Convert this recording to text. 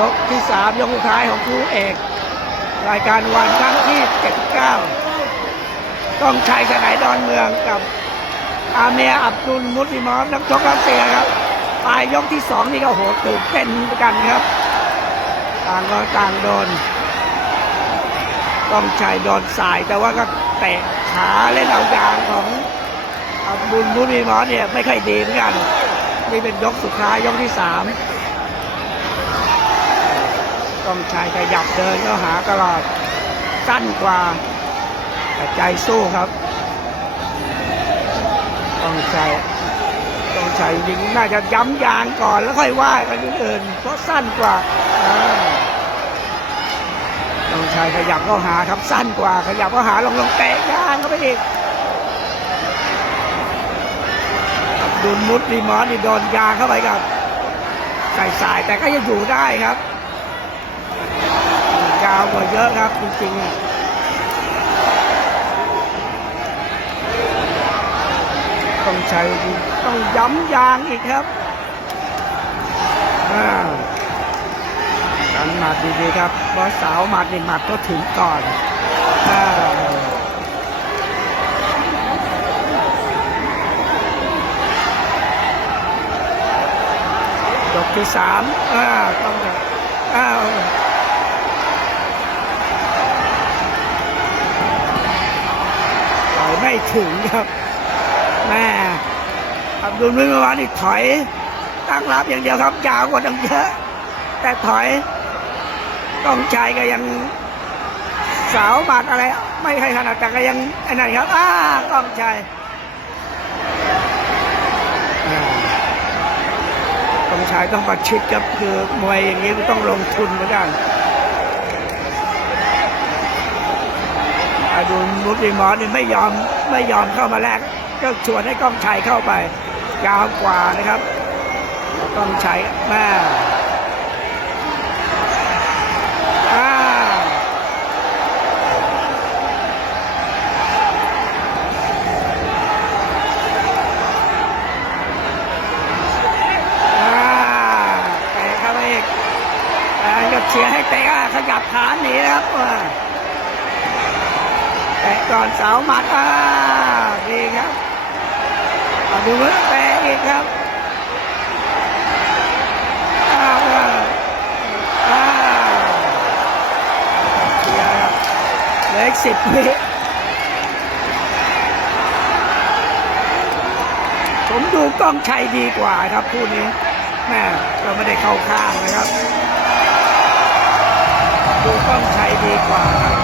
ยกที่สามยกสุดท้ายของคู่เอก รายการวันครั้งที่79ต้องชัยสนายดอนเมืองกับอาเมียอับดุลมุสลิมอฟนักชกรัสเซียครับปลายยกที่สองนี่ก็โหตื่นเต้นเหมือนกันครับต่างก็ต่างโดน ต้องชัยโดนสายแต่ว่าก็เตะขาเล่นเอายางของอับดุลมุสลิมอฟเนี่ยไม่ค่อยดีเหมือนกันนี่เป็นยกสุดท้ายยกที่สาม ต้องชายขยับเดินเข้าหาตลอดสั้นกว่าแต่ใจสู้ครับ ต้องใช้ต้องใช้ยิงน่าจะย้ำยางก่อนแล้วค่อยว่ากันอื่นเพราะสั้นกว่าต้องชายขยับเข้าหาครับสั้นกว่า ขยับเข้าหาลงลงเตะยางเข้าไปอีกดุลมุสลิมอสนี่โดนยางเข้าไปกับใส่สายแต่ก็ยังอยู่ได้ครับาวกว่าเยอะครับจริงๆอะต้องใช้ต้องย้ำยางอีกครับอ่ากันหมัดดีๆครับเพราะสาวหมัดนี่หมัดก็ถึงก่อนอ่ายกที่สามอ่าต้องอ้าว ต่อย ไม่ถึงครับแม่อับดุลมุสลิมานนี่ถอย ตั้งรับอย่างเดียวครับยาวกว่าตั้งเยอะ แต่ถอย ต้องใจก็ยังสาวบาดอะไร ไม่ใช่ขนาดแต่ก็ยังไอ้นั่นครับอ้าต้องใจอ่าต้องใช้ต้องประชิดครับคือมวยอย่างนี้ต้องลงทุนเหมือนกัน อา ดูมุสลิมอสนี่ไม่ยอมไม่ยอมเข้ามาแลกก็ชวนให้ก้องชัยเข้าไป ยาวกว่านะครับก้องชัยแม่อ้าเตะเข้าไปอีกอ่าก็เชียร์ให้เตะขยับขาหนีนะครับ แตะก่อนเสาหมัดอ่าดีครับเอาดูมือแตะอีกครับอ้าวอ้าวเลียร์ครับเหลืออีกสิบวิผมดูกล้องชัยดีกว่าครับคู่นี้แม่เราไม่ได้เข้าข้างนะครับ ดูกล้องชัยดีกว่าครับ